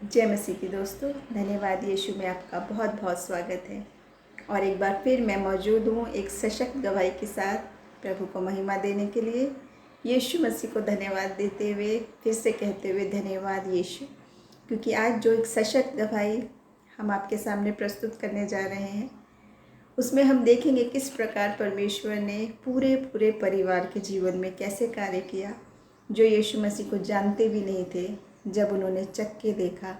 जय मसीह की दोस्तों, धन्यवाद यीशु में आपका बहुत बहुत स्वागत है। और एक बार फिर मैं मौजूद हूँ एक सशक्त गवाही के साथ प्रभु को महिमा देने के लिए। यीशु मसीह को धन्यवाद देते हुए फिर से कहते हुए धन्यवाद यीशु, क्योंकि आज जो एक सशक्त गवाही हम आपके सामने प्रस्तुत करने जा रहे हैं उसमें हम देखेंगे किस प्रकार परमेश्वर ने पूरे पूरे परिवार के जीवन में कैसे कार्य किया। जो यीशु मसीह को जानते भी नहीं थे, जब उन्होंने चख के देखा,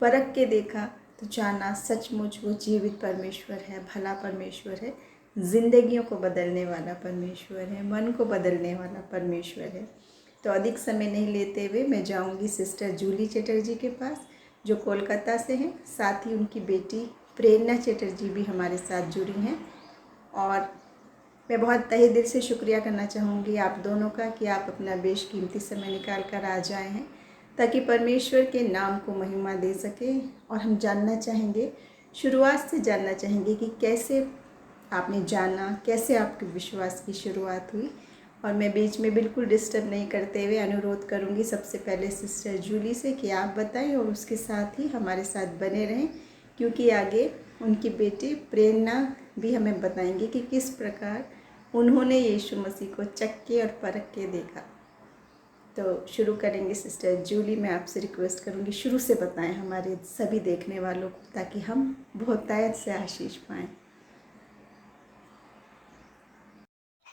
परख के देखा, तो जाना सचमुच वो जीवित परमेश्वर है, भला परमेश्वर है, जिंदगियों को बदलने वाला परमेश्वर है, मन को बदलने वाला परमेश्वर है। तो अधिक समय नहीं लेते हुए मैं जाऊंगी सिस्टर जूली चटर्जी के पास, जो कोलकाता से हैं। साथ ही उनकी बेटी प्रेरणा चटर्जी भी हमारे साथ जुड़ी हैं। और मैं बहुत तहे दिल से शुक्रिया करना चाहूँगी आप दोनों का कि आप अपना बेशकीमती समय निकाल कर आ जाए हैं, ताकि परमेश्वर के नाम को महिमा दे सकें। और हम जानना चाहेंगे, शुरुआत से जानना चाहेंगे कि कैसे आपने जाना, कैसे आपके विश्वास की शुरुआत हुई। और मैं बीच में बिल्कुल डिस्टर्ब नहीं करते हुए अनुरोध करूँगी सबसे पहले सिस्टर जूली से कि आप बताएं और उसके साथ ही हमारे साथ बने रहें, क्योंकि आगे उनकी बेटी प्रेरणा भी हमें बताएंगे कि किस प्रकार उन्होंने यीशु मसीह को चख के और परख के देखा। तो शुरू करेंगे सिस्टर जूली। मैं आपसे रिक्वेस्ट करूँगी शुरू से बताएं हमारे सभी देखने वालों को, ताकि हम बहुतायत से आशीष पाएँ।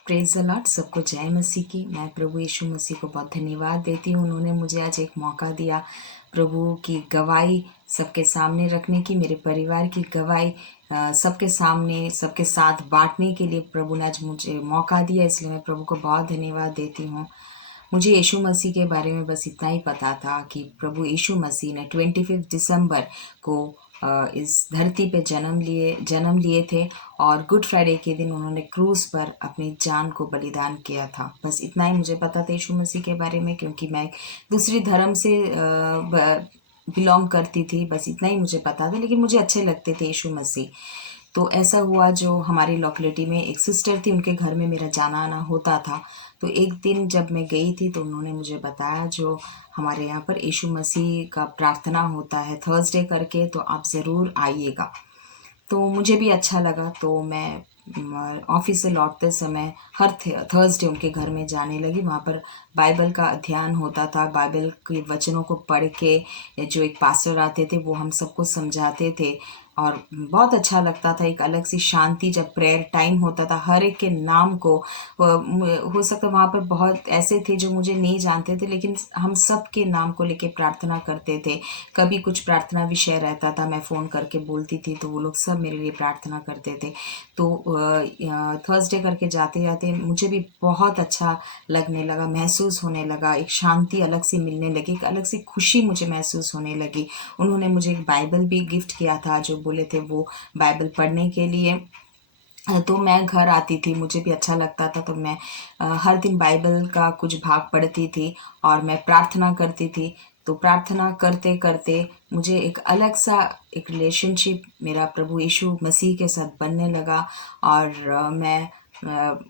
Praise the Lord. सबको जय मसीह की। मैं प्रभु यीशु मसीह को बहुत धन्यवाद देती हूँ। उन्होंने मुझे आज एक मौका दिया प्रभु की गवाही सबके सामने रखने की, मेरे परिवार की गवाही सबके सामने सबके साथ बांटने के लिए प्रभु ने आज मुझे मौका दिया, इसलिए मैं प्रभु को बहुत धन्यवाद देती हूँ। मुझे यीशु मसीह के बारे में बस इतना ही पता था कि प्रभु यीशु मसीह ने 25 दिसंबर को इस धरती पे जन्म लिए थे और गुड फ्राइडे के दिन उन्होंने क्रूस पर अपनी जान को बलिदान किया था। बस इतना ही मुझे पता था यीशु मसीह के बारे में, क्योंकि मैं एक दूसरी धर्म से बिलोंग करती थी। बस इतना ही मुझे पता था, लेकिन मुझे अच्छे लगते थे यीशु मसीह। तो ऐसा हुआ, जो हमारी लोकेलिटी में एक सिस्टर थी, उनके घर में मेरा जाना आना होता था। तो एक दिन जब मैं गई थी तो उन्होंने मुझे बताया, जो हमारे यहाँ पर यीशु मसीह का प्रार्थना होता है थर्सडे करके, तो आप ज़रूर आइएगा। तो मुझे भी अच्छा लगा। तो मैं ऑफिस से लौटते समय हर थर्सडे उनके घर में जाने लगी। वहाँ पर बाइबल का अध्ययन होता था। बाइबल के वचनों को पढ़ के जो एक पास्टर आते थे वो हम सबको समझाते थे और बहुत अच्छा लगता था। एक अलग सी शांति, जब प्रेयर टाइम होता था, हर एक के नाम को हो सकता वहाँ पर बहुत ऐसे थे जो मुझे नहीं जानते थे, लेकिन हम सब के नाम को लेके प्रार्थना करते थे। कभी कुछ प्रार्थना विषय रहता था, मैं फ़ोन करके बोलती थी तो वो लोग सब मेरे लिए प्रार्थना करते थे। तो थर्सडे करके जाते जाते मुझे भी बहुत अच्छा लगने लगा, महसूस होने लगा, एक शांति अलग सी मिलने लगी, एक अलग सी खुशी मुझे महसूस होने लगी। उन्होंने मुझे एक बाइबल भी गिफ्ट किया था, जो बोले थे वो बाइबल पढ़ने के लिए। तो मैं घर आती थी, मुझे भी अच्छा लगता था, तो मैं हर दिन बाइबल का कुछ भाग पढ़ती थी और मैं प्रार्थना करती थी। तो प्रार्थना करते करते मुझे एक अलग सा एक रिलेशनशिप मेरा प्रभु यीशु मसीह के साथ बनने लगा। और मैं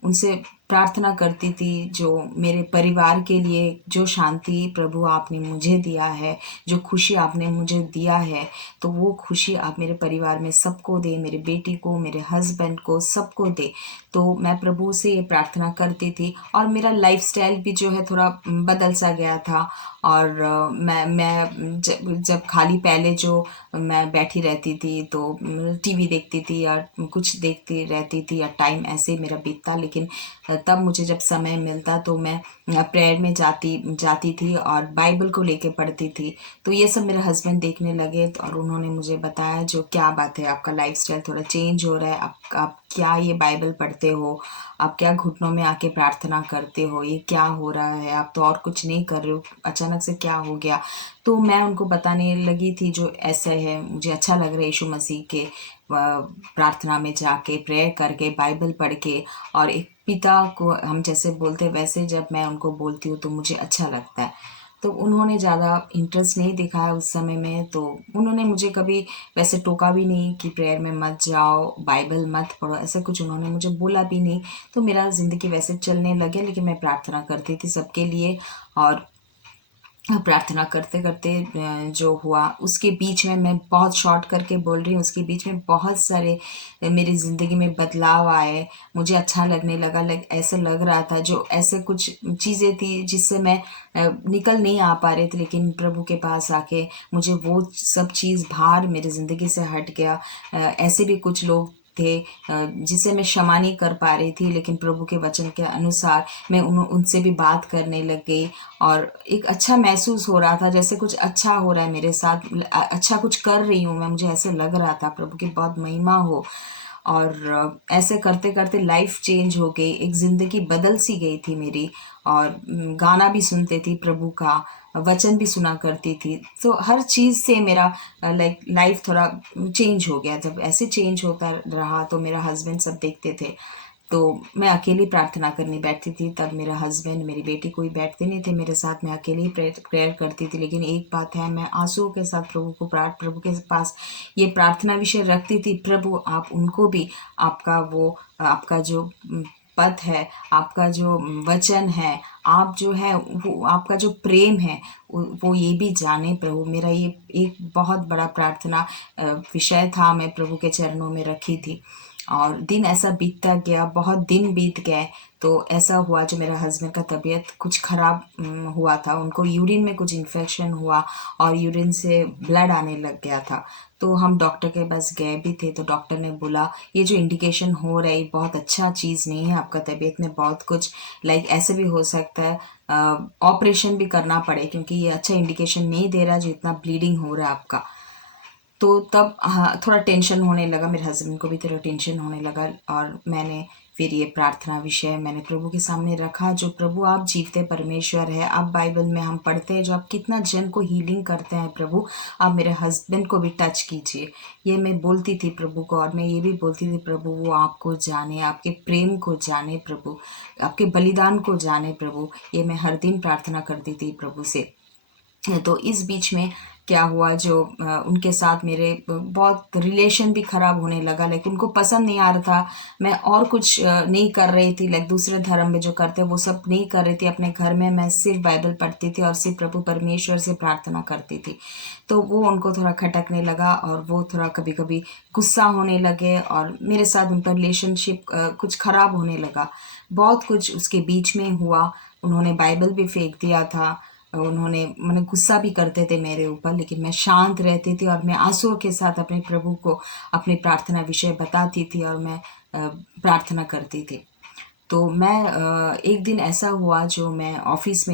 उनसे प्रार्थना करती थी, जो मेरे परिवार के लिए जो शांति प्रभु आपने मुझे दिया है, जो खुशी आपने मुझे दिया है, तो वो खुशी आप मेरे परिवार में सबको दे, मेरे बेटी को, मेरे हस्बैंड को, सबको दे। तो मैं प्रभु से ये प्रार्थना करती थी और मेरा लाइफस्टाइल भी जो है थोड़ा बदल सा गया था। और मैं जब खाली पहले जो मैं बैठी रहती थी तो टीवी देखती थी या कुछ देखती रहती थी या टाइम ऐसे मेरा बीतता, लेकिन तब मुझे जब समय मिलता तो मैं प्रेयर में जाती जाती थी और बाइबल को लेके पढ़ती थी। तो ये सब मेरे हस्बैंड देखने लगे और उन्होंने मुझे बताया, जो क्या बात है, आपका लाइफस्टाइल थोड़ा चेंज हो रहा है, आप क्या ये बाइबल पढ़ते हो, आप क्या घुटनों में आके प्रार्थना करते हो, ये क्या हो रहा है, आप तो और कुछ नहीं कर रहे हो, अचानक से क्या हो गया। तो मैं उनको बताने लगी थी जो ऐसा है, मुझे अच्छा लग रहा है यीशु मसीह के प्रार्थना में जाके, प्रेयर करके, बाइबल पढ़ के, और एक पिता को हम जैसे बोलते हैं वैसे जब मैं उनको बोलती हूँ तो मुझे अच्छा लगता है। तो उन्होंने ज़्यादा इंटरेस्ट नहीं दिखाया उस समय में। तो उन्होंने मुझे कभी वैसे टोका भी नहीं कि प्रेयर में मत जाओ, बाइबल मत पढ़ो, ऐसा कुछ उन्होंने मुझे बोला भी नहीं। तो मेरा ज़िंदगी वैसे चलने लगे, लेकिन मैं प्रार्थना करती थी सबके लिए। और प्रार्थना करते करते जो हुआ उसके बीच में, मैं बहुत शॉर्ट करके बोल रही हूँ, उसके बीच में बहुत सारे मेरी ज़िंदगी में बदलाव आए। मुझे अच्छा लगने लगा, ऐसे लग रहा था जो ऐसे कुछ चीज़ें थी जिससे मैं निकल नहीं आ पा रही थी, लेकिन प्रभु के पास आके मुझे वो सब चीज़ भार मेरी ज़िंदगी से हट गया। ऐसे भी कुछ लोग थे जिसे मैं क्षमा नहीं कर पा रही थी, लेकिन प्रभु के वचन के अनुसार मैं उनसे भी बात करने लग गई और एक अच्छा महसूस हो रहा था, जैसे कुछ अच्छा हो रहा है मेरे साथ, अच्छा कुछ कर रही हूँ मैं, मुझे ऐसे लग रहा था। प्रभु की बहुत महिमा हो। और ऐसे करते करते लाइफ चेंज हो गई, एक ज़िंदगी बदल सी गई थी मेरी। और गाना भी सुनते थी प्रभु का, वचन भी सुना करती थी, तो हर चीज़ से मेरा लाइफ थोड़ा चेंज हो गया। जब ऐसे चेंज होता रहा तो मेरा हस्बैंड सब देखते थे, तो मैं अकेली प्रार्थना करने बैठती थी। तब मेरा हस्बैंड, मेरी बेटी कोई बैठते नहीं थे मेरे साथ, मैं अकेली ही प्रेयर करती थी। लेकिन एक बात है, मैं आंसुओं के साथ प्रभु के पास ये प्रार्थना विषय रखती थी, प्रभु आप उनको भी आपका जो पद है, आपका जो वचन है, आप जो है वो आपका जो प्रेम है वो ये भी जाने प्रभु। मेरा ये एक बहुत बड़ा प्रार्थना विषय था, मैं प्रभु के चरणों में रखी थी। और दिन ऐसा बीतता गया, बहुत दिन बीत गए, तो ऐसा हुआ जो मेरा हस्बैंड का तबीयत कुछ ख़राब हुआ था, उनको यूरिन में कुछ इन्फेक्शन हुआ और यूरिन से ब्लड आने लग गया था। तो हम डॉक्टर के पास गए भी थे, तो डॉक्टर ने बोला ये जो इंडिकेशन हो रहा है बहुत अच्छा चीज़ नहीं है, आपका तबीयत में बहुत कुछ ऐसे भी हो सकता है ऑपरेशन भी करना पड़े, क्योंकि ये अच्छा इंडिकेशन नहीं दे रहा जो इतना ब्लीडिंग हो रहा है आपका। तो तब हाँ, थोड़ा टेंशन होने लगा, मेरे हस्बैंड को भी थोड़ा टेंशन होने लगा। और मैंने फिर ये प्रार्थना विषय मैंने प्रभु के सामने रखा, जो प्रभु आप जीवते परमेश्वर है। आप बाइबल में हम पढ़ते हैं जो आप कितना जन को हीलिंग करते हैं प्रभु, आप मेरे हस्बैंड को भी टच कीजिए। ये मैं बोलती थी प्रभु को, और मैं ये भी बोलती थी प्रभु वो आपको जाने, आपके प्रेम को जाने प्रभु, आपके बलिदान को जाने प्रभु। ये मैं हर दिन प्रार्थना करती थी प्रभु से। तो इस बीच में क्या हुआ, जो उनके साथ मेरे बहुत रिलेशन भी ख़राब होने लगा, उनको पसंद नहीं आ रहा था। मैं और कुछ नहीं कर रही थी, दूसरे धर्म में जो करते वो सब नहीं कर रही थी। अपने घर में मैं सिर्फ बाइबल पढ़ती थी और सिर्फ प्रभु परमेश्वर से प्रार्थना करती थी। तो वो उनको थोड़ा खटकने लगा और वो थोड़ा कभी कभी गुस्सा होने लगे और मेरे साथ उनका रिलेशनशिप कुछ ख़राब होने लगा। बहुत कुछ उसके बीच में हुआ। उन्होंने बाइबल भी फेंक दिया था, उन्होंने मैंने गुस्सा भी करते थे मेरे ऊपर, लेकिन मैं शांत रहती थी और मैं आंसुओं के साथ अपने प्रभु को अपनी प्रार्थना विषय बताती थी और मैं प्रार्थना करती थी। तो मैं एक दिन ऐसा हुआ, जो मैं ऑफिस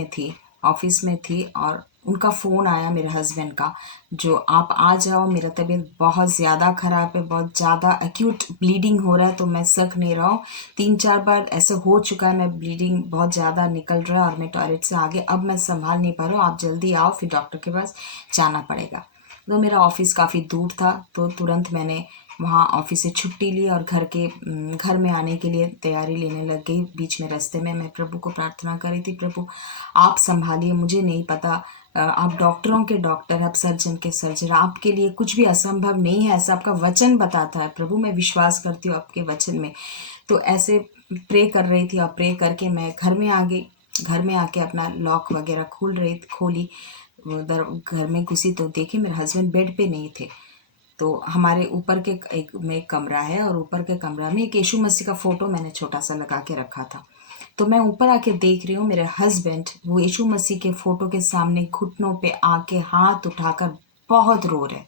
में थी और उनका फ़ोन आया मेरे हस्बैंड का, जो आप आ जाओ, मेरा तबीयत बहुत ज़्यादा ख़राब है, बहुत ज़्यादा एक्यूट ब्लीडिंग हो रहा है। तो मैं सक नहीं रहा हूँ, 3-4 बार ऐसे हो चुका है, मैं ब्लीडिंग बहुत ज़्यादा निकल रहा है और मैं टॉयलेट से आगे अब मैं संभाल नहीं पा रहा हूँ, आप जल्दी आओ, फिर डॉक्टर के पास जाना पड़ेगा। तो मेरा ऑफिस काफ़ी दूर था, तो तुरंत मैंने वहाँ ऑफिस से छुट्टी ली और घर में आने के लिए तैयारी लेने लग गई। बीच में रास्ते में मैं प्रभु को प्रार्थना कर रही थी, प्रभु आप संभालिए, मुझे नहीं पता, आप डॉक्टरों के डॉक्टर, आप सर्जन के सर्जन, आपके लिए कुछ भी असंभव नहीं है, ऐसा आपका वचन बताता है प्रभु, मैं विश्वास करती हूँ आपके वचन में। तो ऐसे प्रे कर रही थी और प्रे करके मैं घर में आ गई। घर में आके अपना लॉक वगैरह खोली, उधर घर में घुसी तो देखे मेरे हस्बैंड बेड पे नहीं थे। तो हमारे ऊपर के एक में एक कमरा है और ऊपर के कमरा में एक यीशु मसीह का फ़ोटो मैंने छोटा सा लगा के रखा था। तो मैं ऊपर आके देख रही हूँ, मेरे हस्बैंड वो यीशु मसीह के फ़ोटो के सामने घुटनों पे आके हाथ उठाकर बहुत रो रहे।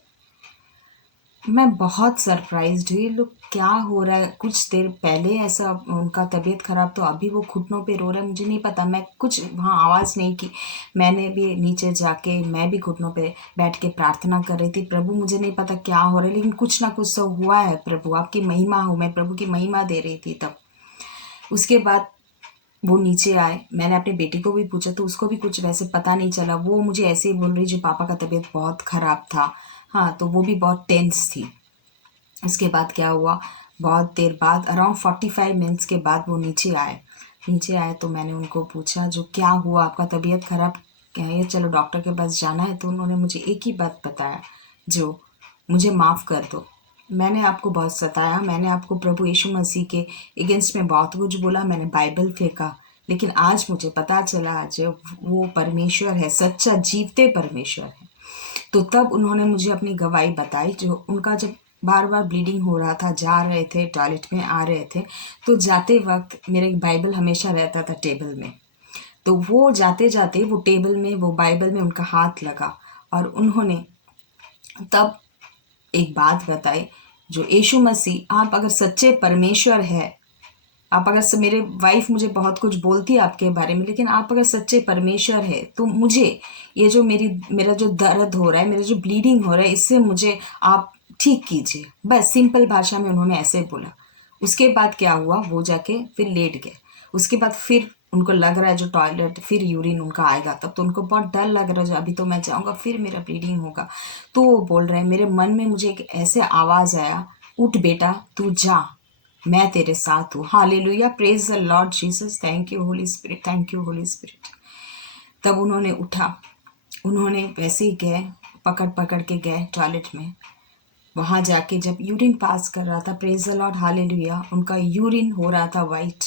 मैं बहुत सरप्राइज्ड हुई, लोग क्या हो रहा है, कुछ देर पहले ऐसा उनका तबीयत ख़राब, तो अभी वो घुटनों पे रो रहा है। मुझे नहीं पता, मैं कुछ वहाँ आवाज़ नहीं की। मैंने भी नीचे जाके मैं भी घुटनों पे बैठ के प्रार्थना कर रही थी, प्रभु मुझे नहीं पता क्या हो रहा है, लेकिन कुछ ना कुछ तो हुआ है प्रभु, आपकी महिमा हो। मैं प्रभु की महिमा दे रही थी तब। उसके बाद वो नीचे आए, मैंने अपनी बेटी को भी पूछा तो उसको भी कुछ वैसे पता नहीं चला। वो मुझे ऐसे ही बोल रही जो पापा का तबीयत बहुत ख़राब था। हाँ, तो वो भी बहुत टेंस थी। उसके बाद क्या हुआ, बहुत देर बाद अराउंड 45 मिनट्स के बाद वो नीचे आए तो मैंने उनको पूछा जो क्या हुआ, आपका तबीयत ख़राब क्या है, चलो डॉक्टर के पास जाना है। तो उन्होंने मुझे एक ही बात बताया, जो मुझे माफ़ कर दो, मैंने आपको बहुत सताया, मैंने आपको प्रभु यीशु मसीह के अगेंस्ट में बहुत कुछ बोला, मैंने बाइबल फेंका, लेकिन आज मुझे पता चला जब वो परमेश्वर है, सच्चा जीवते परमेश्वर है। तो तब उन्होंने मुझे अपनी गवाही बताई, जो उनका जब बार बार ब्लीडिंग हो रहा था, जा रहे थे टॉयलेट में, आ रहे थे, तो जाते वक्त मेरे बाइबल हमेशा रहता था टेबल में। तो वो जाते जाते वो टेबल में, वो बाइबल में उनका हाथ लगा और उन्होंने तब एक बात बताई, जो यीशु मसीह, आप अगर सच्चे परमेश्वर है, आप अगर मेरे वाइफ मुझे बहुत कुछ बोलती है आपके बारे में, लेकिन आप अगर सच्चे परमेश्वर है तो मुझे ये जो मेरा जो दर्द हो रहा है, मेरा जो ब्लीडिंग हो रहा है, इससे मुझे आप ठीक कीजिए। बस सिंपल भाषा में उन्होंने ऐसे बोला। उसके बाद क्या हुआ, वो जाके फिर लेट गए। उसके बाद फिर उनको लग रहा है जो टॉयलेट फिर यूरिन उनका आएगा, तब तो उनको बहुत डर लग रहा है, जो अभी तो मैं जाऊँगा फिर मेरा ब्लीडिंग होगा। तो वो बोल रहे हैं, मेरे मन में मुझे एक ऐसे आवाज़ आया, उठ बेटा तू जा, मैं तेरे साथ हूँ। Hallelujah, praise the Lord Jesus, thank you Holi spirit, thank you Holi spirit. तब उन्होंने उठा, उन्होंने वैसे ही गए, पकड़ पकड़ के गए टॉयलेट में। वहाँ जाके जब यूरिन पास कर रहा था, प्रेज द लॉर्ड, हालेलुया, उनका यूरिन हो रहा था वाइट,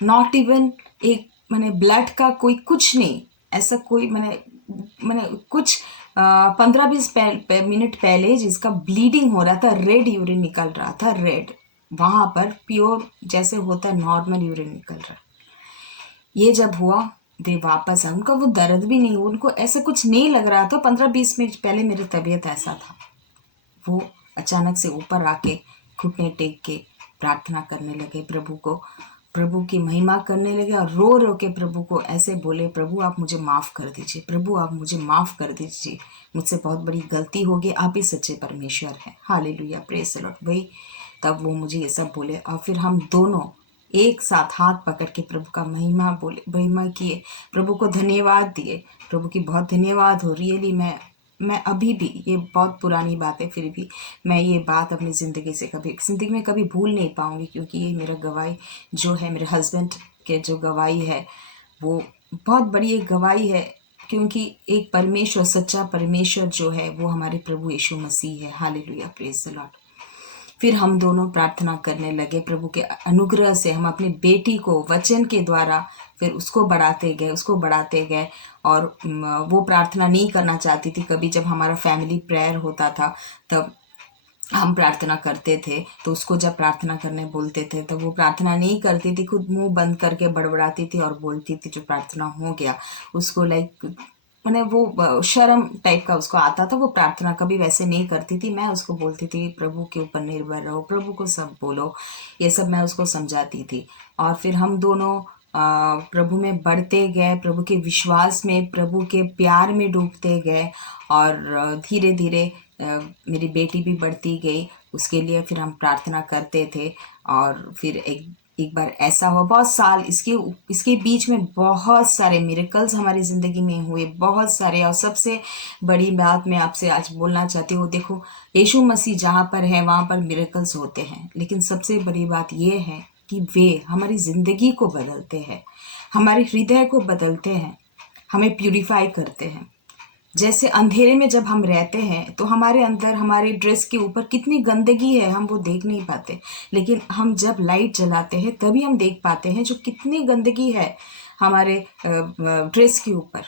नॉट इवन एक मैंने ब्लड का कोई कुछ नहीं, ऐसा कोई मैंने कुछ 15-20 मिनट पहले जिसका ब्लीडिंग हो रहा था, रेड यूरिन निकल रहा था, रेड, वहाँ पर प्योर जैसे होता है नॉर्मल यूरिन निकल रहा। ये जब हुआ, वे वापस आए, उनका वो दर्द भी नहीं, उनको ऐसा कुछ नहीं लग रहा था। 15-20 मिनट पहले मेरी तबीयत ऐसा था। वो अचानक से ऊपर आके घुटने टेक के प्रार्थना करने लगे, प्रभु की महिमा करने लगे और रो रो के प्रभु को ऐसे बोले, प्रभु आप मुझे माफ़ कर दीजिए, प्रभु आप मुझे माफ़ कर दीजिए, मुझसे बहुत बड़ी गलती हो गई, आप ही सच्चे परमेश्वर हैं। Hallelujah, praise the Lord. वही तब वो मुझे ये सब बोले और फिर हम दोनों एक साथ हाथ पकड़ के प्रभु का महिमा किए, प्रभु को धन्यवाद दिए। प्रभु की बहुत धन्यवाद हो। रियली मैं अभी भी, ये बहुत पुरानी बात है, फिर भी मैं ये बात अपनी ज़िंदगी में कभी भूल नहीं पाऊँगी, क्योंकि ये मेरा गवाही जो है, मेरे हस्बैंड के जो गवाही है, वो बहुत बड़ी एक गवाही है, क्योंकि एक परमेश्वर, सच्चा परमेश्वर जो है, वो हमारे प्रभु यीशु मसीह है। Hallelujah, praise the Lord. फिर हम दोनों प्रार्थना करने लगे, प्रभु के अनुग्रह से हम अपनी बेटी को वचन के द्वारा फिर उसको बढ़ाते गए और वो प्रार्थना नहीं करना चाहती थी। कभी जब हमारा फैमिली प्रेयर होता था तब हम प्रार्थना करते थे, तो उसको जब प्रार्थना करने बोलते थे तब वो प्रार्थना नहीं करती थी, खुद मुंह बंद करके बड़बड़ाती थी और बोलती थी जो प्रार्थना हो गया उसको, लाइक मैंने वो शर्म टाइप का उसको आता था, वो प्रार्थना कभी वैसे नहीं करती थी। मैं उसको बोलती थी प्रभु के ऊपर निर्भर रहो, प्रभु को सब बोलो, ये सब मैं उसको समझाती थी। और फिर हम दोनों प्रभु में बढ़ते गए, प्रभु के विश्वास में, प्रभु के प्यार में डूबते गए और धीरे धीरे मेरी बेटी भी बढ़ती गई। उसके लिए फिर हम प्रार्थना करते थे और फिर एक बार ऐसा हुआ, बहुत साल इसके बीच में बहुत सारे मिरेकल्स हमारी ज़िंदगी में हुए, बहुत सारे। और सबसे बड़ी बात मैं आपसे आज बोलना चाहती हूँ, देखो यीशु मसीह जहाँ पर है वहाँ पर मिरेकल्स होते हैं, लेकिन सबसे बड़ी बात ये है कि वे हमारी ज़िंदगी को बदलते हैं, हमारे हृदय को बदलते हैं, हमें प्यूरिफाई करते हैं। जैसे अंधेरे में जब हम रहते हैं तो हमारे अंदर, हमारे ड्रेस के ऊपर कितनी गंदगी है हम वो देख नहीं पाते, लेकिन हम जब लाइट जलाते हैं तभी हम देख पाते हैं जो कितनी गंदगी है हमारे ड्रेस के ऊपर।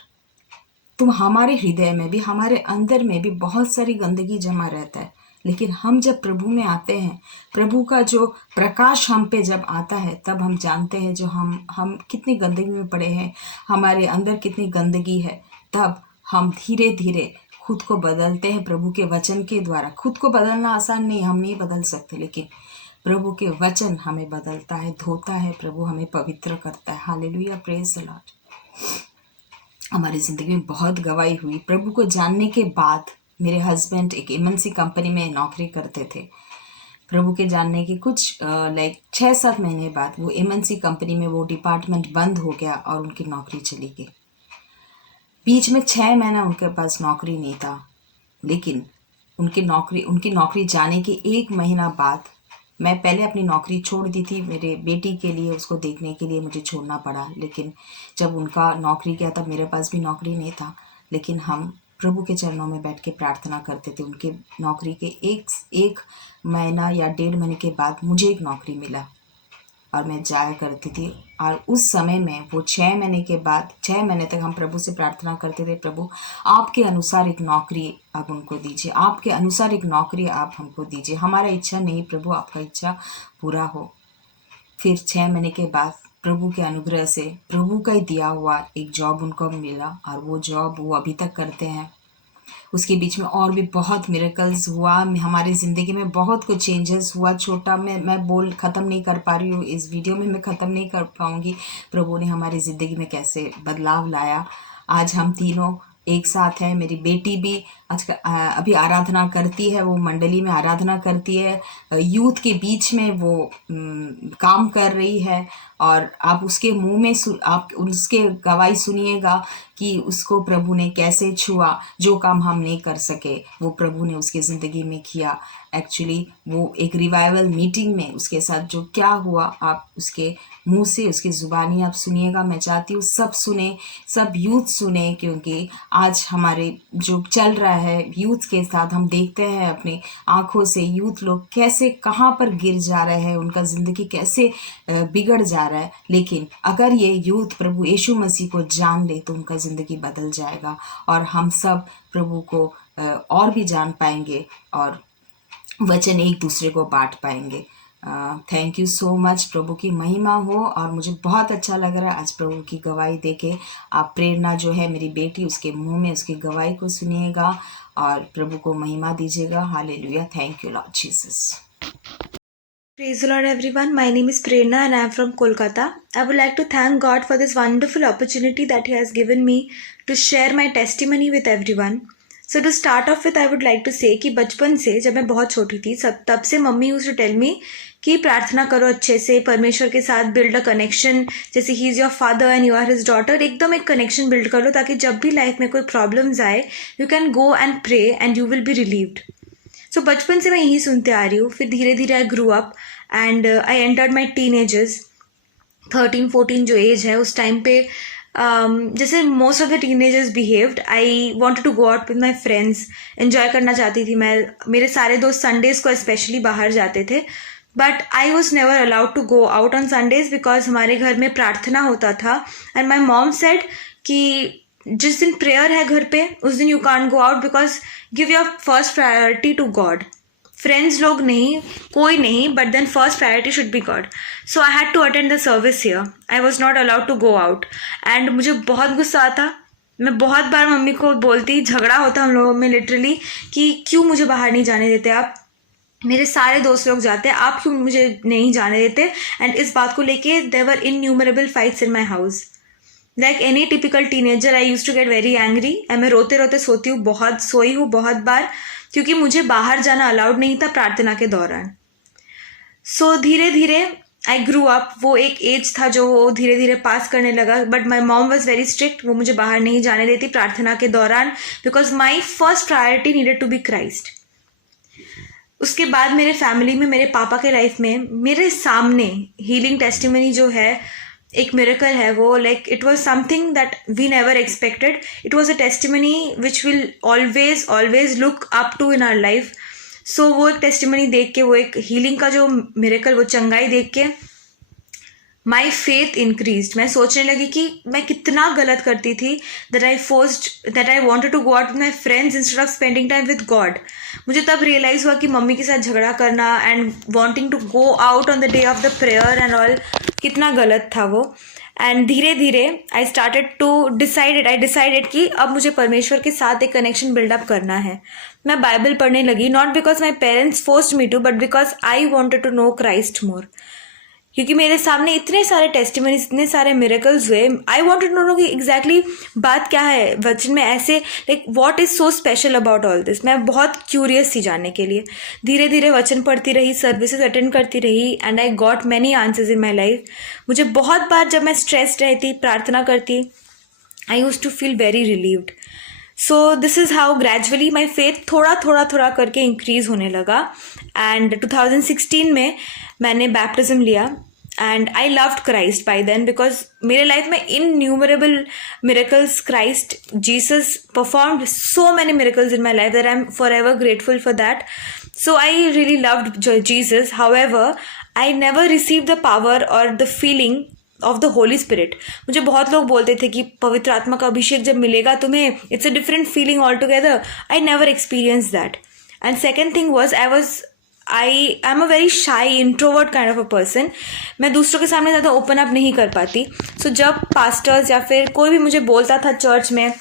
तो हमारे हृदय में भी, हमारे अंदर में भी बहुत सारी गंदगी जमा रहता है, लेकिन हम जब प्रभु में आते हैं, प्रभु का जो प्रकाश हम पे जब आता है, तब हम जानते हैं जो हम कितनी गंदगी में पड़े हैं, हमारे अंदर कितनी गंदगी है। तब हम धीरे धीरे खुद को बदलते हैं प्रभु के वचन के द्वारा। खुद को बदलना आसान नहीं, हम नहीं बदल सकते, लेकिन प्रभु के वचन हमें बदलता है, धोता है, प्रभु हमें पवित्र करता है। Hallelujah, praise the Lord. हमारी ज़िंदगी में बहुत गवाही हुई। प्रभु को जानने के बाद मेरे हस्बैंड एक एमएनसी कंपनी में नौकरी करते थे। प्रभु के जानने के कुछ 6-7 महीने बाद वो एमएनसी कंपनी में वो डिपार्टमेंट बंद हो गया और उनकी नौकरी चली गई। बीच में 6 महीना उनके पास नौकरी नहीं था, लेकिन उनकी नौकरी जाने के 1 महीना बाद, मैं पहले अपनी नौकरी छोड़ दी थी मेरे बेटी के लिए, उसको देखने के लिए मुझे छोड़ना पड़ा। लेकिन जब उनका नौकरी गया तब मेरे पास भी नौकरी नहीं था, लेकिन हम प्रभु के चरणों में बैठ के प्रार्थना करते थे। उनके नौकरी के एक महीना या 1.5 महीने के बाद मुझे एक नौकरी मिला। और मैं जाया करती थी। और उस समय में वो 6 महीने के बाद 6 महीने तक हम प्रभु से प्रार्थना करते थे, प्रभु आपके अनुसार एक नौकरी आप उनको दीजिए, आपके अनुसार एक नौकरी आप हमको दीजिए, हमारा इच्छा नहीं प्रभु, आपका इच्छा पूरा हो। फिर 6 महीने के बाद प्रभु के अनुग्रह से प्रभु का ही दिया हुआ एक जॉब उनको मिला, और वो जॉब वो अभी तक करते हैं। उसके बीच में और भी बहुत मिरेकल्स हुआ हमारी ज़िंदगी में, बहुत कुछ चेंजेस हुआ। छोटा मैं बोल ख़त्म नहीं कर पा रही हूँ, इस वीडियो में मैं ख़त्म नहीं कर पाऊँगी प्रभु ने हमारी ज़िंदगी में कैसे बदलाव लाया। आज हम तीनों एक साथ हैं। मेरी बेटी भी आज अभी आराधना करती है, वो मंडली में आराधना करती है, यूथ के बीच में वो काम कर रही है। और आप उसके मुंह में आप उसके गवाही सुनिएगा कि उसको प्रभु ने कैसे छुआ, जो काम हम नहीं कर सके वो प्रभु ने उसकी ज़िंदगी में किया। एक्चुअली वो एक रिवाइवल मीटिंग में उसके साथ जो क्या हुआ, आप उसके मुंह से उसकी ज़ुबानी आप सुनिएगा। मैं चाहती हूँ सब सुने, सब यूथ सुने, क्योंकि आज हमारे जो चल रहा है यूथ के साथ, हम देखते हैं अपने आँखों से यूथ लोग कैसे कहाँ पर गिर जा रहे हैं, उनका ज़िंदगी कैसे बिगड़ जा रहा है। लेकिन अगर ये यूथ प्रभु यीशु मसीह को जान ले तो उनका ज़िंदगी बदल जाएगा, और हम सब प्रभु को और भी जान पाएंगे, और वचन एक दूसरे को बांट पाएंगे। Thank you so much. प्रभु की महिमा हो। और मुझे बहुत अच्छा लग रहा है आज प्रभु की गवाही देके। आप प्रेरणा जो है मेरी बेटी, उसके मुंह में उसकी गवाही को सुनिएगा और प्रभु को महिमा दीजिएगा। Hallelujah. Thank you Lord Jesus. Praise the Lord, everyone. My name is Prerna and I am from Kolkata. I would like to thank God for this wonderful opportunity that He has given me to share my testimony with everyone. So to start off with, I would like to say कि बचपन से जब मैं बहुत छोटी थी तब से mummy used to tell me कि प्रार्थना करो अच्छे से, परमेश्वर के साथ बिल्ड अ कनेक्शन, जैसे he is your father and you are his daughter, एकदम एक कनेक्शन बिल्ड कर लो ताकि जब भी लाइफ में कोई प्रॉब्लम्स आए you can go and pray and you will be relieved. So बचपन से मैं यही सुनते आ रही हूँ। फिर धीरे धीरे I grew up and I entered my teenagers. 13-14 जो एज है उस टाइम पे जैसे most of the teenagers behaved, I wanted to go out with my friends, enjoy करना चाहती थी मैं। मेरे सारे दोस्त संडेज़ को स्पेशली बाहर जाते थे, but I was never allowed to go out on Sundays because हमारे घर में प्रार्थना होता था एंड माई मॉम सेड कि जिस दिन प्रेयर है घर पे उस दिन you can't go out because give your first priority to God. Friends लोग नहीं, कोई नहीं, but then first priority should be God. So I had to attend the service here, I was not allowed to go out and मुझे बहुत गुस्सा आता। मैं बहुत बार मम्मी को बोलती, झगड़ा होता हम लोगों में लिटरली कि क्यों मुझे बाहर नहीं जाने देते आप, मेरे सारे दोस्त लोग जाते हैं, आप क्यों मुझे नहीं जाने देते। एंड इस बात को लेके there were innumerable fights in my house. Like any typical teenager I use to get very angry and मैं रोते रोते सोती हूँ, सोई हूँ बहुत बार, क्योंकि मुझे बाहर जाना अलाउड नहीं था प्रार्थना के दौरान। सो धीरे धीरे आई ग्रू अप। वो एक एज था जो वो धीरे धीरे पास करने लगा, but my mom was very strict. वो मुझे बाहर नहीं जाने देती प्रार्थना के दौरान because my first priority needed to be Christ. उसके बाद मेरे फैमिली में, मेरे पापा के लाइफ में मेरे सामने हीलिंग टेस्टिमनी जो है, एक मिरेकल है वो। Like it was something that we never expected. It was a testimony which will always look up to in our life. So वो एक टेस्टिमनी देख के, वो एक हीलिंग का जो मिरेकल, वो चंगाई देख के माई फेथ इंक्रीज। मैं सोचने लगी कि मैं कितना गलत करती थी, that I wanted to go out with my friends instead of spending time with God. मुझे तब रियलाइज़ हुआ कि मम्मी के साथ झगड़ा करना and wanting to go out on the day of the prayer and all कितना गलत था वो। एंड धीरे धीरे आई डिसाइडेड कि अब मुझे परमेश्वर के साथ एक कनेक्शन बिल्डअप करना है। मैं बाइबल पढ़ने लगी, not because my parents forced me to, but because I wanted to know Christ more. क्योंकि मेरे सामने इतने सारे टेस्टिमनीज, इतने सारे मिरेकल्स हुए, आई वॉन्टेड टू नो कि एग्जैक्टली बात क्या है वचन में, ऐसे like what is so special about all this. मैं बहुत क्यूरियस थी जानने के लिए। धीरे धीरे वचन पढ़ती रही, सर्विसेज अटेंड करती रही and I got many answers in my life. मुझे बहुत बार जब मैं स्ट्रेस्ड रहती, प्रार्थना करती, I used to feel very relieved. So this is how gradually my faith थोड़ा करके इंक्रीज़ होने लगा। एंड 2016 में मैंने बैप्टिज्म लिया and I loved Christ by then because मेरे लाइफ में innumerable miracles, Christ Jesus performed so many miracles in my life that I am for ever grateful for that. So I really loved Jesus. However, I never receive the power और the feeling of the Holi spirit. मुझे बहुत लोग बोलते थे कि पवित्र आत्मा का अभिषेक जब मिलेगा तुम्हें, it's a different feeling all together. I never experience that. And second thing was I am a very शाई introvert kind of a person. मैं दूसरों के सामने ज़्यादा ओपन अप नहीं कर पाती. सो जब पास्टर्स या फिर कोई भी मुझे बोलता था चर्च में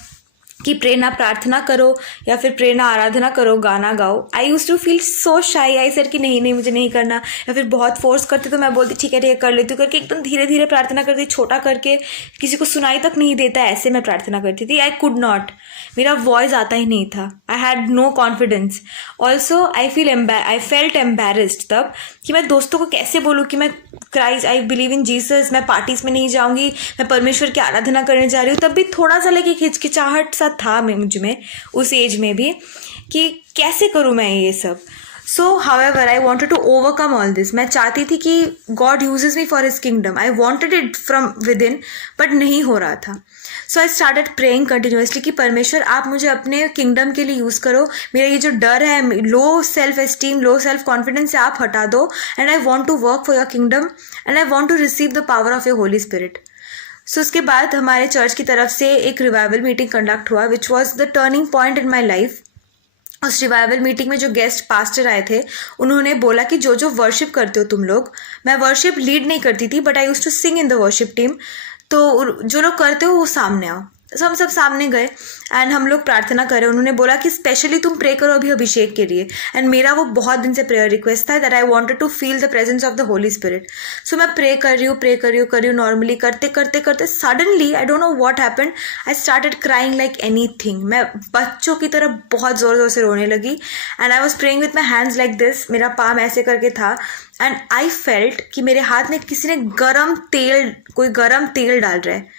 कि प्रेरणा प्रार्थना करो या फिर प्रेरणा आराधना करो, गाना गाओ, आई यूज टू फील सो शाई. आई सर कि नहीं मुझे नहीं करना. या फिर बहुत फोर्स करते तो मैं बोलती ठीक है कर लेती हूँ करके एकदम धीरे धीरे प्रार्थना करती, छोटा करके, किसी को सुनाई तक नहीं देता ऐसे मैं प्रार्थना करती थी. आई कुड नॉट, मेरा वॉइस आता ही नहीं था. I had no confidence. Also I felt embarrassed तब कि मैं दोस्तों को कैसे बोलूँ कि मैं Christ, I believe in Jesus, मैं पार्टीज में नहीं जाऊँगी, मैं परमेश्वर की आराधना करने जा रही हूँ. तब भी थोड़ा सा लेके हिचकिचाहट सा था मुझ में उस एज में भी कि कैसे करूँ मैं ये सब. So however I wanted to overcome all this. मैं चाहती थी कि God uses me for his kingdom. I wanted it from within, but नहीं हो रहा था. So I started praying continuously कि परमेश्वर आप मुझे अपने किंगडम के लिए यूज़ करो. मेरा ये जो डर है, low self esteem, low self confidence से आप हटा दो. And I want to work for your kingdom and I want to receive the power of your Holi spirit. So उसके बाद हमारे चर्च की तरफ से एक रिवाइवल मीटिंग कंडक्ट हुआ which was the turning point in my life. उस revival meeting में जो गेस्ट पास्टर आए थे उन्होंने बोला कि जो वर्शिप करते हो तुम लोग, मैं वर्शिप लीड नहीं करती थी but I use to sing in the worship team, तो जो लोग करते हो वो सामने आओ. तो हम सब सामने गए एंड हम लोग प्रार्थना करें. उन्होंने बोला कि स्पेशली तुम प्रे करो अभी अभिषेक के लिए. एंड मेरा वो बहुत दिन से प्रेयर रिक्वेस्ट था that I wanted to feel the presence of the Holi spirit. So मैं प्रे कर रही हूँ नॉर्मली करते suddenly I don't know what happened, I started crying like anything. मैं बच्चों की तरह बहुत ज़ोर से रोने लगी. And I was praying with my hands like this. मेरा पाम ऐसे करके था एंड आई फेल्ट कि मेरे हाथ में किसी ने कोई गरम तेल डाल रहा है.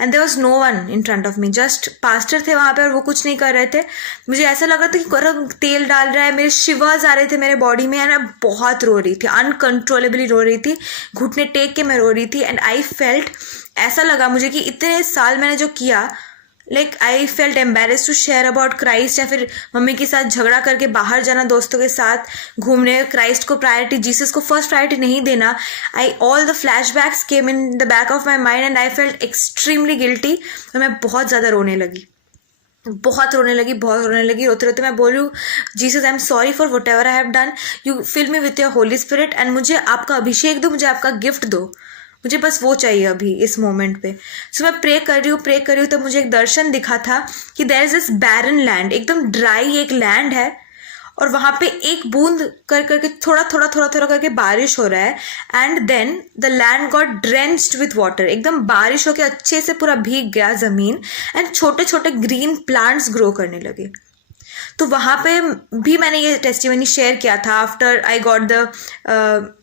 And there was no one in front of me, just pastor थे वहाँ पे और वो कुछ नहीं कर रहे थे. मुझे ऐसा लगा था कि गरम तेल डाल रहा है. मेरे शिवर्स आ रहे थे मेरे बॉडी में एंड मैं बहुत रो रही थी, अनकंट्रोलेबली रो रही थी, घुटने टेक के मैं रो रही थी. एंड आई फेल्ट, ऐसा लगा मुझे कि इतने साल मैंने जो किया, like I felt embarrass to share about Christ, या फिर मम्मी के साथ झगड़ा करके बाहर जाना दोस्तों के साथ घूमने, क्राइस्ट को प्रायोरिटी, जीसस को फर्स्ट प्रायोरिटी नहीं देना. All the flashbacks came in the back of my mind and I felt extremely guilty. और मैं बहुत ज़्यादा रोने लगी. रोते रोते मैं बोलूँ Jesus I am sorry for whatever I have done, you fill me with your Holi spirit and मुझे आपका अभिषेक दो, मुझे आपका गिफ्ट दो, मुझे बस वो चाहिए अभी इस मोमेंट पे. सो मैं प्रे कर रही हूँ तब मुझे एक दर्शन दिखा था कि there is this barren land, एकदम ड्राई एक लैंड है और वहाँ पे एक बूंद करके थोड़ा करके बारिश हो रहा है. And then the land got drenched with water. एकदम बारिश होके अच्छे से पूरा भीग गया ज़मीन एंड छोटे छोटे ग्रीन प्लांट्स ग्रो करने लगे. तो वहाँ पे भी मैंने ये टेस्टिमनी शेयर किया था after I got the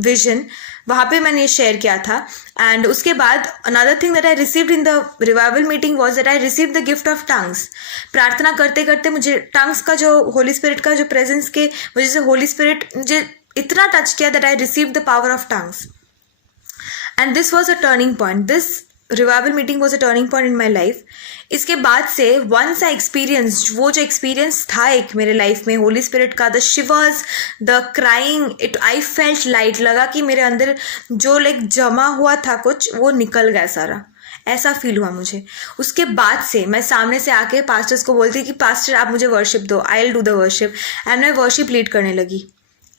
vision. वहाँ पे मैंने ये शेयर किया था. एंड उसके बाद another thing that I received in the revival meeting was that I received the gift of tongues. प्रार्थना करते करते मुझे टंग्स का जो होली स्पिरिट का जो प्रेजेंस के वजह से होली स्पिरिट मुझे इतना टच किया that I received the power of tongues. And this was a turning point. This revival meeting was a turning point in my life. इसके बाद से वंस आई एक्सपीरियंस, वो जो एक्सपीरियंस था एक मेरे लाइफ में होली स्पिरिट का, the शिवर्स, the crying, it I felt light. लगा कि मेरे अंदर जो लाइक जमा हुआ था कुछ वो निकल गया सारा, ऐसा फील हुआ मुझे. उसके बाद से मैं सामने से आके पास्टर्स को बोलती कि पास्टर आप मुझे वर्शिप दो, I will do the worship. And मैं वर्शिप लीड करने लगी.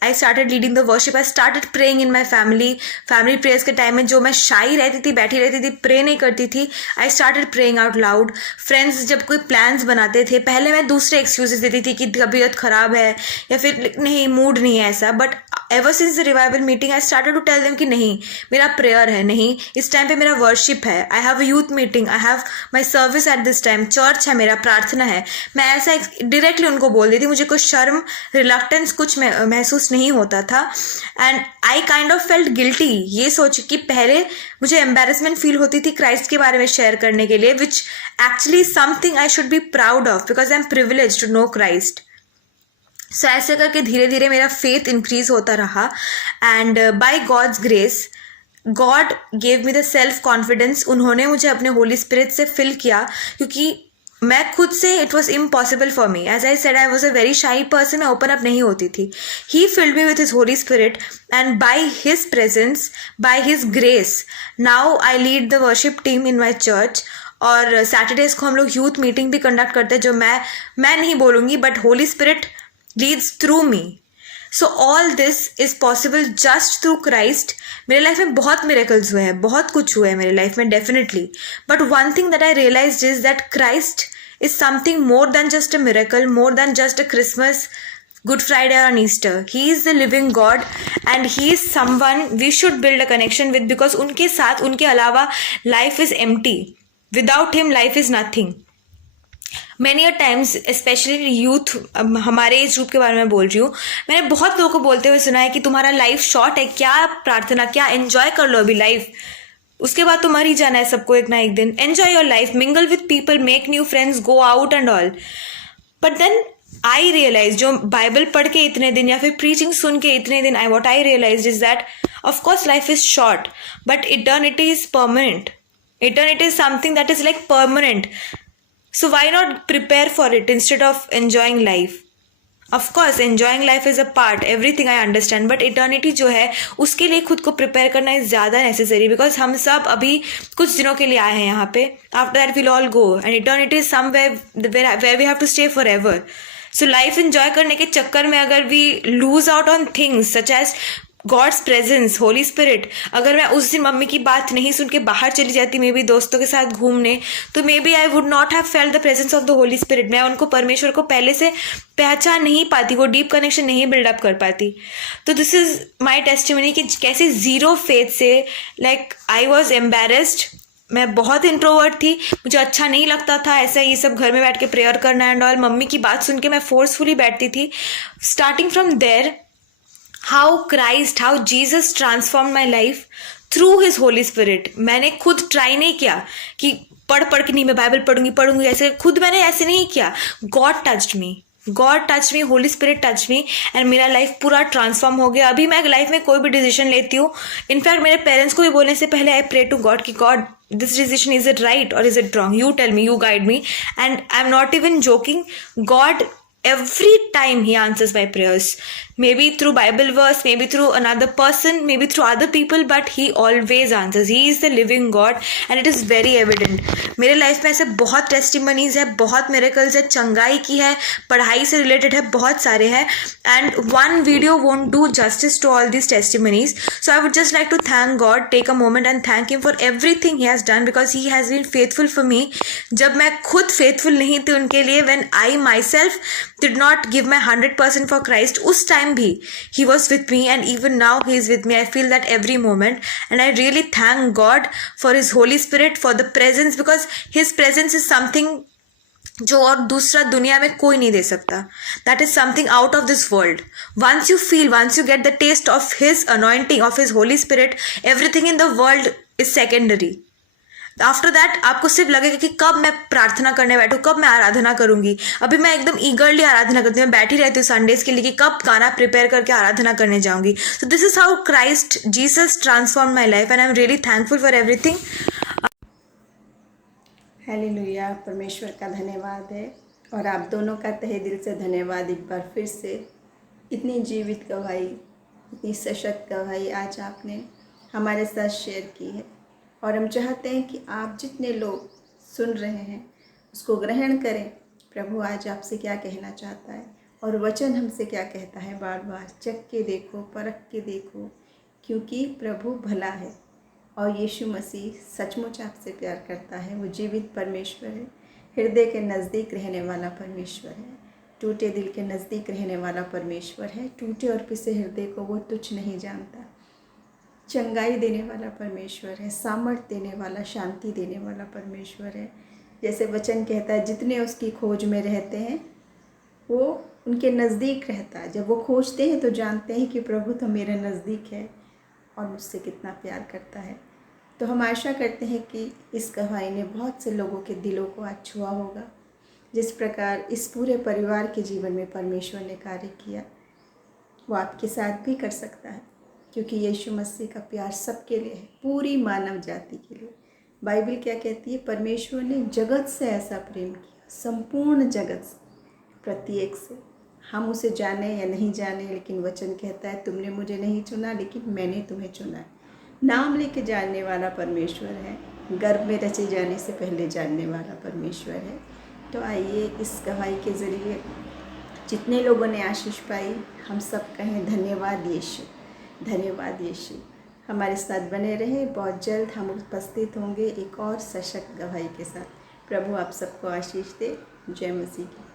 I started leading the worship. I started praying in my family prayers के टाइम में जो मैं शाई रहती थी, बैठी रहती थी, प्रे नहीं करती थी, आई started praying out loud. Friends जब कोई प्लान्स बनाते थे, पहले मैं दूसरे एक्सक्यूजेस देती थी कि तबीयत खराब है या फिर नहीं मूड नहीं है ऐसा. But ever since the revival meeting I started to tell them कि नहीं मेरा प्रेयर है, नहीं इस टाइम पे मेरा वर्शिप है, I have a youth meeting, I have my service at this time, church है मेरा, प्रार्थना है. मैं ऐसा डायरेक्टली उनको बोल देती. मुझे कोई शर्म, रिलक्टेंस कुछ महसूस नहीं होता था. And I kind of felt guilty, ये सोच कि पहले मुझे एम्बेरसमेंट फील होती थी क्राइस्ट के बारे में शेयर करने के लिए, which actually something I should be proud of because I am privilege to know Christ. So ऐसे करके धीरे धीरे मेरा फेथ इंक्रीज होता रहा. And by God's grace God gave me the self confidence. उन्होंने मुझे अपने होली स्पिरिट से फिल किया, क्योंकि मैं खुद से it was impossible for me. As I said, I was a very shy person. मैं ओपन अप नहीं होती थी. He filled me with his holy spirit and by his presence, by his grace, now I lead the worship team in my church. और Saturdays को हम लोग youth meeting भी conduct करते हैं, जो मैं नहीं बोलूँगी, but Holy Spirit leads through me. So all this is possible just through Christ. मेरे लाइफ में बहुत मिरेकल्स हुए हैं, बहुत कुछ हुआ है मेरे लाइफ में definitely. But one thing that I realised is that Christ is something more than just a miracle, more than just a Christmas, Good Friday or on Easter. He is the living God and he is someone we should build a connection with, because उनके साथ, उनके अलावा life is empty. Without him life is nothing. Many a times, specially youth, हमारे age group के बारे में बोल रही हूँ, मैंने बहुत लोगों को बोलते हुए सुना है कि तुम्हारा लाइफ शॉर्ट है, क्या प्रार्थना, क्या एन्जॉय कर लो अभी लाइफ, उसके बाद तो मर ही जाना है सबको एक ना एक दिन. Enjoy your life, mingle with people, make new friends, go out and all. But then I realise, जो बाइबल पढ़ के इतने दिन या फिर प्रीचिंग सुन के इतने दिन, what I realise is that of course life is short but eternity is permanent. Eternity is something that is like permanent. So why not prepare for it instead of enjoying life? Of course, enjoying life is a part, everything I understand. But eternity जो है, उसके लिए खुद को prepare करना is ज़्यादा necessary, because हम सब अभी कुछ दिनों के लिए आए हैं यहाँ पे. After that we'll all go, and eternity is somewhere where we have to stay forever. So life enjoy करने के चक्कर में अगर we lose out on things such as God's presence, Holy Spirit, अगर मैं उस दिन मम्मी की बात नहीं सुन के बाहर चली जाती मे बी दोस्तों के साथ घूमने, तो maybe I would not have felt the presence of the Holi Spirit. मैं उनको, परमेश्वर को पहले से पहचान नहीं पाती, वो डीप कनेक्शन नहीं बिल्डअप कर पाती. तो दिस इज माई टेस्टिमनी कि कैसे जीरो फेथ से, लाइक आई वॉज एम्बेरस्ड. मैं बहुत इंट्रोवर्ट थी, मुझे अच्छा नहीं लगता था ऐसा ये सब घर में बैठ के प्रेयर करना एंड ऑल. मम्मी की बात सुन के मैं फोर्सफुली बैठती थी. Starting from there, how Jesus transformed my life through his Holy Spirit. मैंने खुद ट्राई नहीं किया कि पढ़ के नहीं, मैं बाइबल पढ़ूंगी ऐसे, खुद मैंने ऐसे नहीं किया. God touched me, Holy Spirit touched me, and मेरा लाइफ पूरा ट्रांसफॉर्म हो गया. अभी मैं लाइफ में कोई भी डिसीजन लेती हूँ, इनफैक्ट मेरे पेरेंट्स को भी बोलने से पहले आई प्रे टू गॉड कि God, this decision, is it right or is it wrong? You tell me, you guide me. And I'm not even joking. God, every time he answers my prayers, maybe through Bible verse, maybe through another person, maybe through other people, but he always answers. He is the living God and it is very evident. मेरे life में ऐसे बहुत testimonies है, बहुत miracles है, चंगाई की है, पढ़ाई से रिलेटेड है, बहुत सारे हैं, and one video won't do justice to all these testimonies. So I would just like to thank God, take a moment and thank him for everything he has done, because he has been faithful for me. जब मैं खुद faithful नहीं थी उनके लिए, when I myself did not give my 100% for Christ, उस time भी he was with me, and even now he is with me. I feel that every moment, and I really thank God for his Holy Spirit, for the presence, because his presence is something जो और दूसरा दुनिया में कोई नहीं दे सकता. That is something out of this world. Once you get the taste of his anointing, of his Holy Spirit, everything in the world is secondary. After that आपको सिर्फ लगेगा कि कब मैं प्रार्थना करने बैठूँ, कब मैं आराधना करूंगी. अभी मैं एकदम ईगरली आराधना करती हूँ, मैं बैठी रहती हूँ संडेज के लिए कि कब गाना प्रिपेयर करके आराधना करने जाऊंगी. So this is how Christ Jesus transform my life, and I am really thankful for everything. Hallelujah, परमेश्वर का धन्यवाद है, और आप दोनों का तहे दिल से धन्यवाद एक बार फिर से. इतनी जीवित गवाही, इतनी सशक्त गवाही आज आपने हमारे साथ शेयर की है, और हम चाहते हैं कि आप जितने लोग सुन रहे हैं उसको ग्रहण करें. प्रभु आज आपसे क्या कहना चाहता है, और वचन हमसे क्या कहता है, बार बार चख के देखो, परख के देखो, क्योंकि प्रभु भला है और यीशु मसीह सचमुच आपसे प्यार करता है. वो जीवित परमेश्वर है, हृदय के नज़दीक रहने वाला परमेश्वर है, टूटे दिल के नज़दीक रहने वाला परमेश्वर है. टूटे और पिसे हृदय को वो तुच्छ नहीं जानता. चंगाई देने वाला परमेश्वर है, सामर्थ्य देने वाला, शांति देने वाला परमेश्वर है. जैसे वचन कहता है, जितने उसकी खोज में रहते हैं वो उनके नज़दीक रहता है. जब वो खोजते हैं तो जानते हैं कि प्रभु तो मेरे नज़दीक है और मुझसे कितना प्यार करता है. तो हम आशा करते हैं कि इस गवाही ने बहुत से लोगों के दिलों को आज छुआ होगा. जिस प्रकार इस पूरे परिवार के जीवन में परमेश्वर ने कार्य किया, वो आपके साथ भी कर सकता है, क्योंकि यीशु मसीह का प्यार सबके लिए है, पूरी मानव जाति के लिए. बाइबल क्या कहती है, परमेश्वर ने जगत से ऐसा प्रेम किया संपूर्ण जगत से, प्रत्येक से, हम उसे जाने या नहीं जाने, लेकिन वचन कहता है तुमने मुझे नहीं चुना लेकिन मैंने तुम्हें चुना है। नाम लेके जानने वाला परमेश्वर है, गर्भ में रचे जाने से पहले जानने वाला परमेश्वर है। तो आइए इस गवाही के ज़रिए जितने लोगों ने आशीष पाई, हम सब कहें धन्यवाद यीशु, धन्यवाद यीशु। हमारे साथ बने रहें, बहुत जल्द हम उपस्थित होंगे एक और सशक्त गवाही के साथ। प्रभु आप सबको आशीष दे। जय मसीह की।